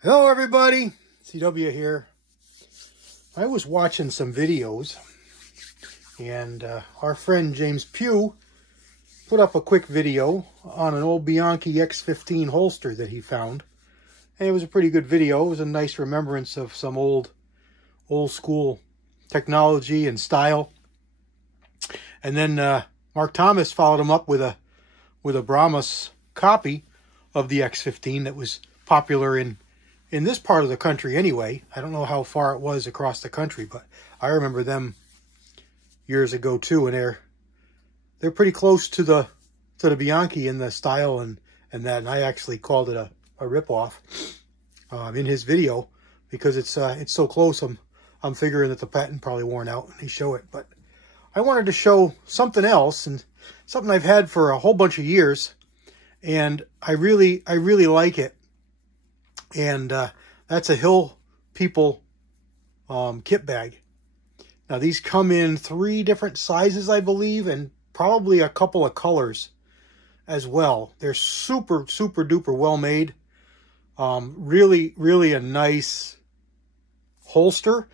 Hello everybody, CW here. I was watching some videos and our friend James Pugh put up a quick video on an old Bianchi X15 holster that he found. And it was a pretty good video. It was a nice remembrance of some old school technology and style. And then Mark Thomas followed him up with a Brahmas copy of the X15 that was popular in this part of the country anyway. I don't know how far it was across the country, but I remember them years ago too, and they're pretty close to the Bianchi in the style and that. And I actually called it a ripoff in his video because it's so close. I'm figuring that the patent probably worn out and they show it. But I wanted to show something else, and something I've had for a whole bunch of years, and I really like it. And that's a Hill People kit bag. Now these come in 3 different sizes, I believe, and probably a couple of colors as well. They're super duper well made. Really a nice holster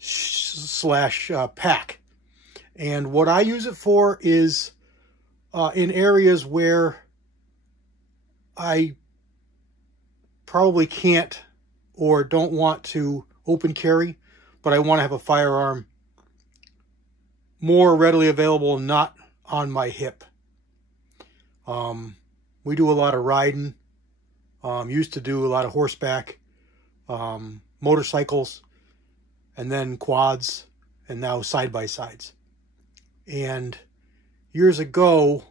slash pack. And what I use it for is in areas where I probably can't or don't want to open carry, but I want to have a firearm more readily available and not on my hip. We do a lot of riding, used to do a lot of horseback, motorcycles, and then quads, and now side-by-sides. And years ago,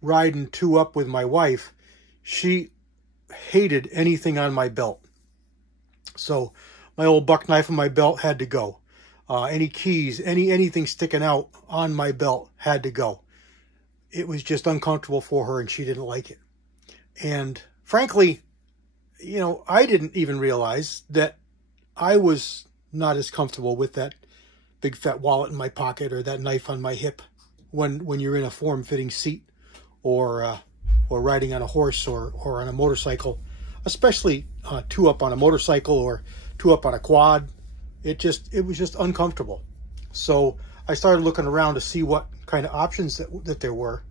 riding 2-up with my wife, she hated anything on my belt. So my old buck knife on my belt had to go. Any keys, anything sticking out on my belt had to go. It was just uncomfortable for her, and she didn't like it. And frankly, you know, I didn't even realize that I was not as comfortable with that big fat wallet in my pocket or that knife on my hip when you're in a form-fitting seat or riding on a horse or on a motorcycle, especially 2-up on a motorcycle or 2-up on a quad. It was just uncomfortable. So I started looking around to see what kind of options that there were.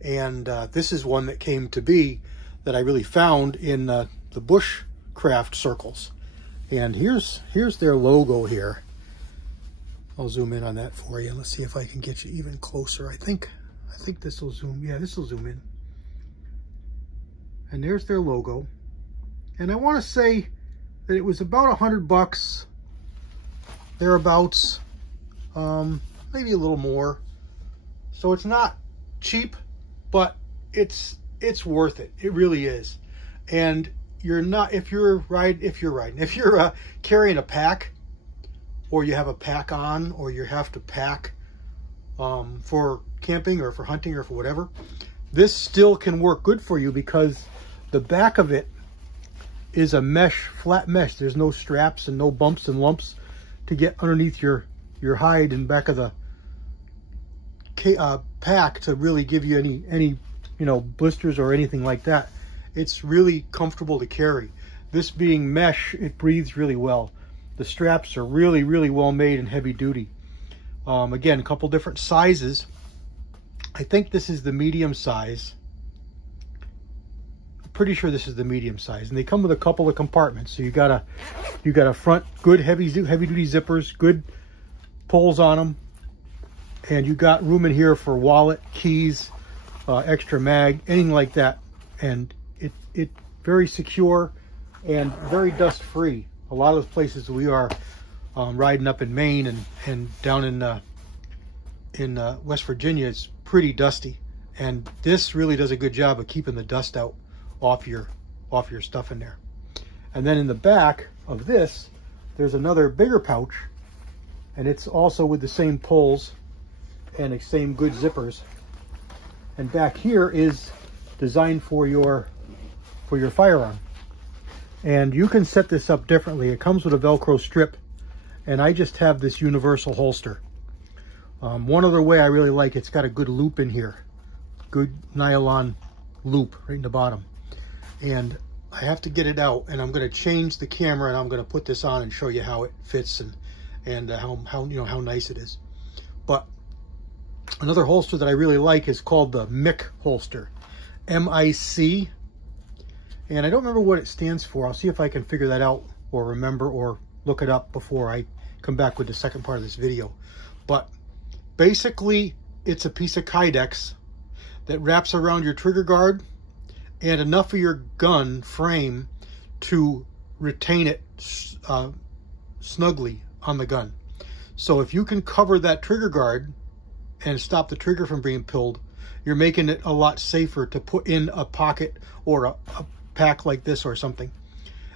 And this is one that came to be that I really found in the bushcraft circles. And here's their logo here. I'll zoom in on that for you. Let's see if I can get you even closer. I think this will zoom. Yeah, this will zoom in. And there's their logo. And I want to say that it was about $100 thereabouts, maybe a little more. So it's not cheap, but it's worth it. It really is. And you're not, if you're carrying a pack, or you have a pack on, or you have to pack for camping or for hunting or for whatever, this still can work good for you because the back of it is a mesh, flat mesh. There's no straps and no bumps and lumps to get underneath your hide and back of the pack to really give you any blisters or anything like that. It's really comfortable to carry. This being mesh, it breathes really well. The straps are really well made and heavy duty. Again, a couple different sizes. I think this is the medium size. I'm pretty sure this is the medium size, and they come with a couple of compartments. So you got a front, good heavy duty zippers, good pulls on them, and you got room in here for wallet, keys, extra mag, anything like that. And it very secure and very dust free. A lot of the places we are riding up in Maine and down in West Virginia, it's pretty dusty, and this really does a good job of keeping the dust out off your stuff in there. And then in the back of this, there's another bigger pouch, and it's also with the same pulls and the same good zippers. And back here is designed for your firearm. And you can set this up differently. It comes with a Velcro strip, and I just have this universal holster. One other way I really like, it's got a good loop in here. Good nylon loop right in the bottom. And I have to get it out, and I'm going to change the camera, and I'm going to put this on and show you how it fits and how nice it is. But another holster that I really like is called the MIC holster, M-I-C, and I don't remember what it stands for. I'll see if I can figure that out or remember or look it up before I come back with the second part of this video. But basically, it's a piece of Kydex that wraps around your trigger guard and enough of your gun frame to retain it snugly on the gun. So if you can cover that trigger guard and stop the trigger from being pulled, you're making it a lot safer to put in a pocket or a pack like this or something.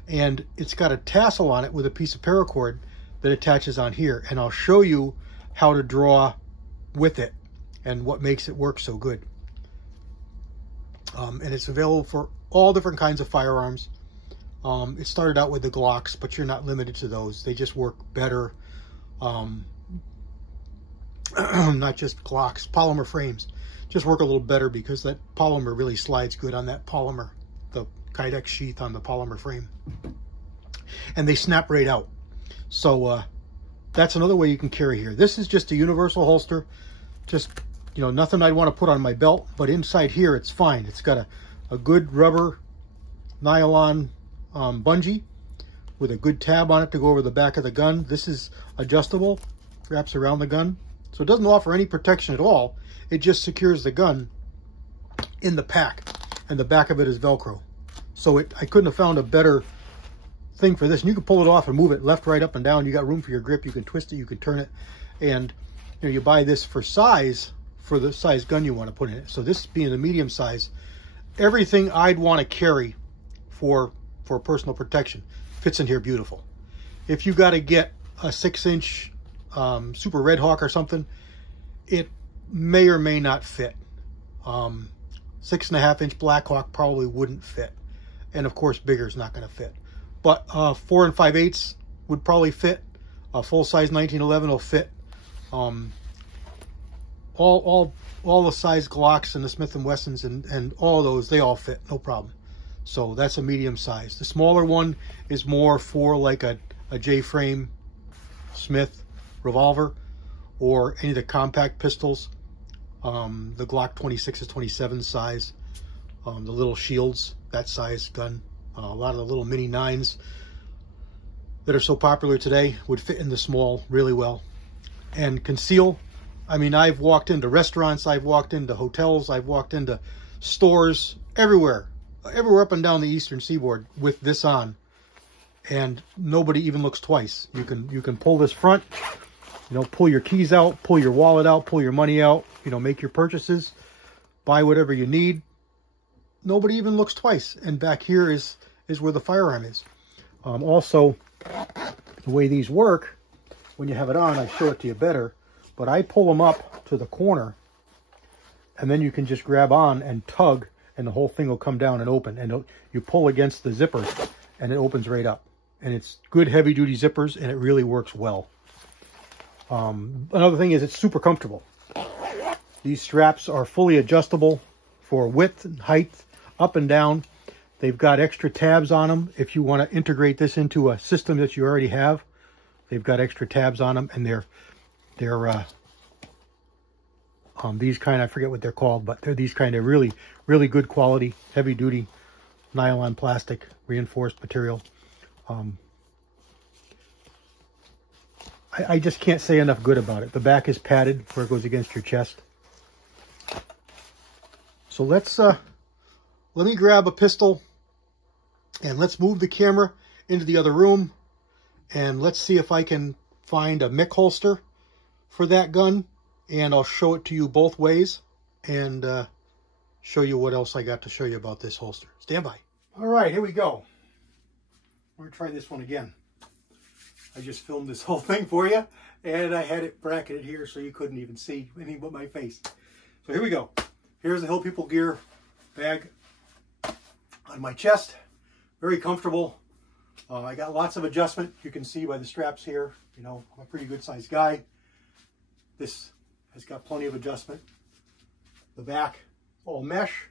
And it's got a tassel on it with a piece of paracord that attaches on here, and I'll show you how to draw with it and what makes it work so good. And it's available for all different kinds of firearms. It started out with the Glocks, but you're not limited to those. They just work better. Not just Glocks, polymer frames just work a little better because that polymer really slides good on that polymer, the Kydex sheath on the polymer frame. And they snap right out. So that's another way you can carry here. This is just a universal holster. Just, you know, nothing I'd want to put on my belt, but inside here it's fine. It's got a good rubber nylon bungee with a good tab on it to go over the back of the gun. This is adjustable, wraps around the gun. So it doesn't offer any protection at all. It just secures the gun in the pack, and the back of it is Velcro. So I couldn't have found a better thing for this. And you can pull it off and move it left, right, up, and down. You got room for your grip. You can twist it, you can turn it. And you know, you buy this for size, for the size gun you want to put in it. So this being a medium size, everything I'd want to carry for personal protection fits in here beautiful. If you got to get a 6-inch Super Red Hawk or something, it may or may not fit. 6.5-inch Black Hawk probably wouldn't fit, and of course bigger is not going to fit. But 4 5/8 would probably fit. A full-size 1911 will fit. All the size Glocks and the Smith & Wessons and all those, they all fit, no problem. So that's a medium size. The smaller one is more for like a J-frame Smith revolver or any of the compact pistols. The Glock 26 is 27 size. The little Shields, that size gun. A lot of the little mini 9s that are so popular today would fit in the small really well. And conceal, I mean, I've walked into restaurants, I've walked into hotels, I've walked into stores, everywhere up and down the Eastern Seaboard with this on, and nobody even looks twice. You can pull this front, you know, pull your keys out, pull your wallet out, pull your money out, you know, make your purchases, buy whatever you need. Nobody even looks twice. And back here is where the firearm is. Also, the way these work, when you have it on, I show it to you better, but I pull them up to the corner, and then you can just grab on and tug, and the whole thing will come down and open. And you pull against the zipper, and it opens right up. And it's good heavy-duty zippers, and it really works well. Another thing is it's super comfortable. These straps are fully adjustable for width and height, up and down. They've got extra tabs on them if you want to integrate this into a system that you already have. They've got extra tabs on them, and they're these kind, I forget what they're called, but they're these kind of really, really good quality, heavy duty nylon plastic reinforced material. I just can't say enough good about it. The back is padded where it goes against your chest. So let me grab a pistol and let's move the camera into the other room, and let's see if I can find a MIC holster for that gun, and I'll show it to you both ways and show you what else I got to show you about this holster. Stand by. All right, here we go. We're gonna try this one again. I just filmed this whole thing for you, and I had it bracketed here so you couldn't even see anything but my face. So here we go. Here's the Hill People Gear bag on my chest. Very comfortable. I got lots of adjustment. You can see by the straps here, you know, I'm a pretty good sized guy. This has got plenty of adjustment. The back, all mesh,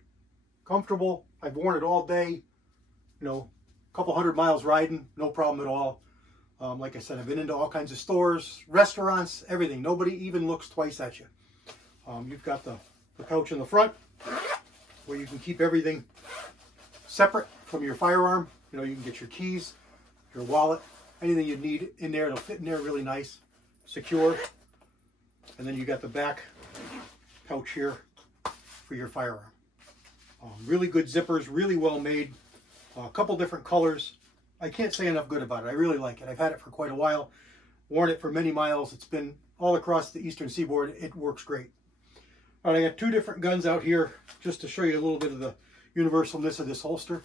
comfortable. I've worn it all day. you know, a couple 100 miles riding, no problem at all. Like I said, I've been into all kinds of stores, restaurants, everything. Nobody even looks twice at you. You've got the pouch in the front where you can keep everything separate from your firearm. You know, you can get your keys, your wallet, anything you need in there. It'll fit in there really nice, secure. And then you got the back pouch here for your firearm. Really good zippers, really well made. A couple different colors. I can't say enough good about it. I really like it. I've had it for quite a while. Worn it for many miles. It's been all across the eastern seaboard. It works great. All right, I got two different guns out here just to show you a little bit of the universalness of this holster.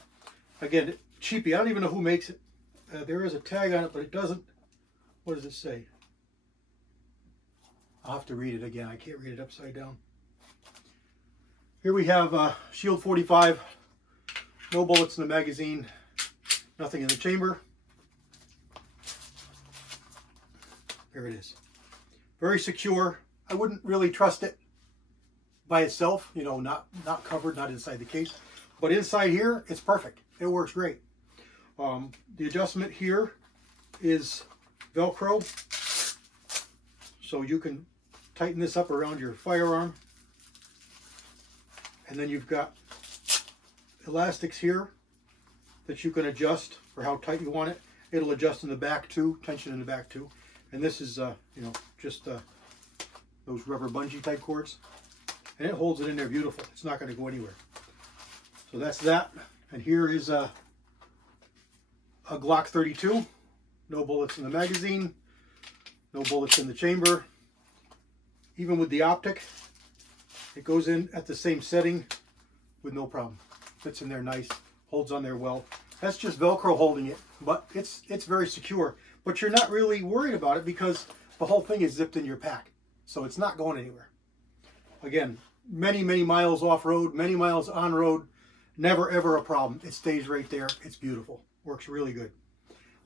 Again, cheapy. I don't even know who makes it. There is a tag on it, but it doesn't. What does it say? I'll have to read it again. I can't read it upside down. Here we have Shield 45. No bullets in the magazine. Nothing in the chamber. There it is. Very secure. I wouldn't really trust it by itself, you know, not covered, not inside the case. But inside here, it's perfect. It works great. The adjustment here is Velcro. So you can tighten this up around your firearm. And then you've got elastics here that you can adjust for how tight you want it. It'll adjust in the back too, tension in the back too. And this is, you know, just those rubber bungee type cords. And it holds it in there beautiful. It's not going to go anywhere. So that's that. And here is a Glock 32. No bullets in the magazine. No bullets in the chamber. Even with the optic, it goes in at the same setting with no problem. Fits in there nice. Holds on there well. That's just Velcro holding it, but it's very secure. But you're not really worried about it because the whole thing is zipped in your pack. So it's not going anywhere. Again, many miles off-road, many miles on-road. Never, ever a problem. It stays right there. It's beautiful. Works really good.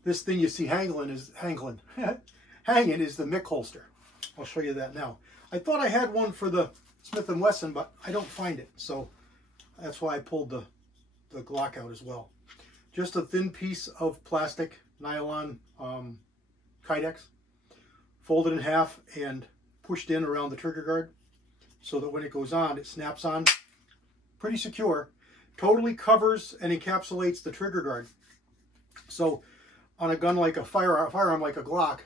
This thing you see hanging is the Mick holster. I'll show you that now. I thought I had one for the Smith & Wesson, but I don't find it. So that's why I pulled the Glock out as well. Just a thin piece of plastic, nylon Kydex, folded in half and pushed in around the trigger guard so that when it goes on, it snaps on. Pretty secure. Totally covers and encapsulates the trigger guard. So on a gun like a firearm like a Glock,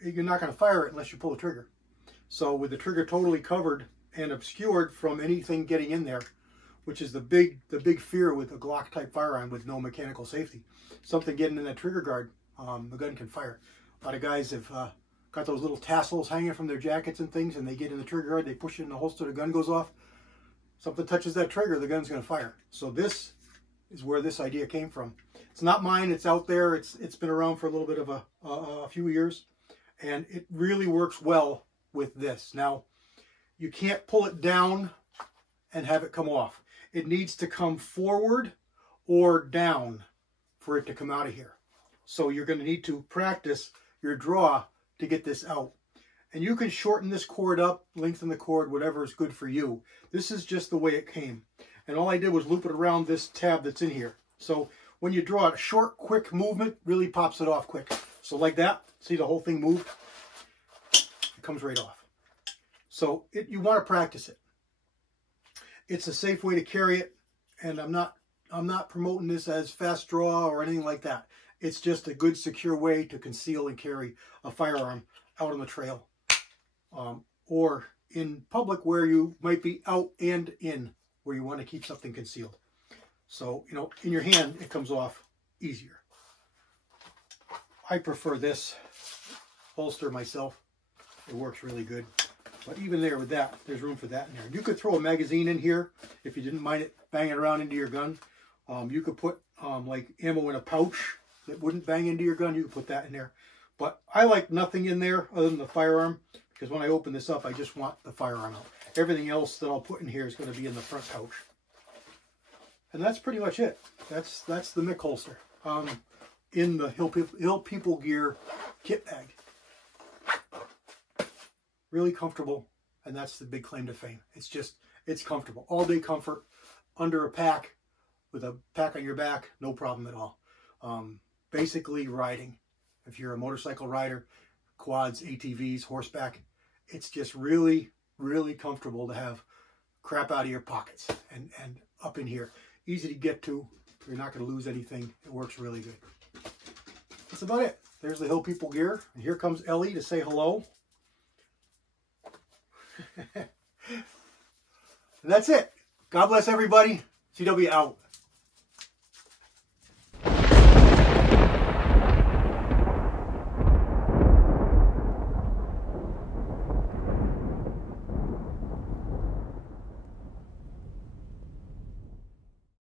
you're not going to fire it unless you pull the trigger. So with the trigger totally covered and obscured from anything getting in there, which is the big fear with a Glock type firearm with no mechanical safety. Something getting in that trigger guard, the gun can fire. A lot of guys have got those little tassels hanging from their jackets and things, and they get in the trigger guard, they push it in the holster, the gun goes off. Something touches that trigger, the gun's going to fire. So this is where this idea came from. It's not mine, it's out there. It's been around for a little bit of a few years, and it really works well with this. Now, you can't pull it down and have it come off. It needs to come forward or down for it to come out of here. So you're going to need to practice your draw to get this out. And you can shorten this cord up, lengthen the cord, whatever is good for you. This is just the way it came. And all I did was loop it around this tab that's in here. So when you draw it, a short, quick movement really pops it off quick. So like that, see the whole thing moved? It comes right off. So you want to practice it. It's a safe way to carry it, and I'm not promoting this as fast draw or anything like that. It's just a good, secure way to conceal and carry a firearm out on the trail, or in public where you might be out and in, where you want to keep something concealed. So, you know, in your hand, it comes off easier. I prefer this holster myself. It works really good. But even there with that, there's room for that in there. You could throw a magazine in here if you didn't mind it banging around into your gun. You could put like ammo in a pouch that wouldn't bang into your gun. You could put that in there. But I like nothing in there other than the firearm, because when I open this up, I just want the firearm out. Everything else that I'll put in here is going to be in the front pouch. And that's pretty much it. That's the Mick holster in the Hill People Gear kit bag. Really comfortable, and that's the big claim to fame. It's comfortable. All day comfort, under a pack, with a pack on your back, no problem at all. Basically riding. If you're a motorcycle rider, quads, ATVs, horseback, it's just really, really comfortable to have crap out of your pockets and up in here. Easy to get to. You're not going to lose anything. It works really good. That's about it. There's the Hill People gear. And here comes Ellie to say hello. And that's it. God bless everybody. CW out.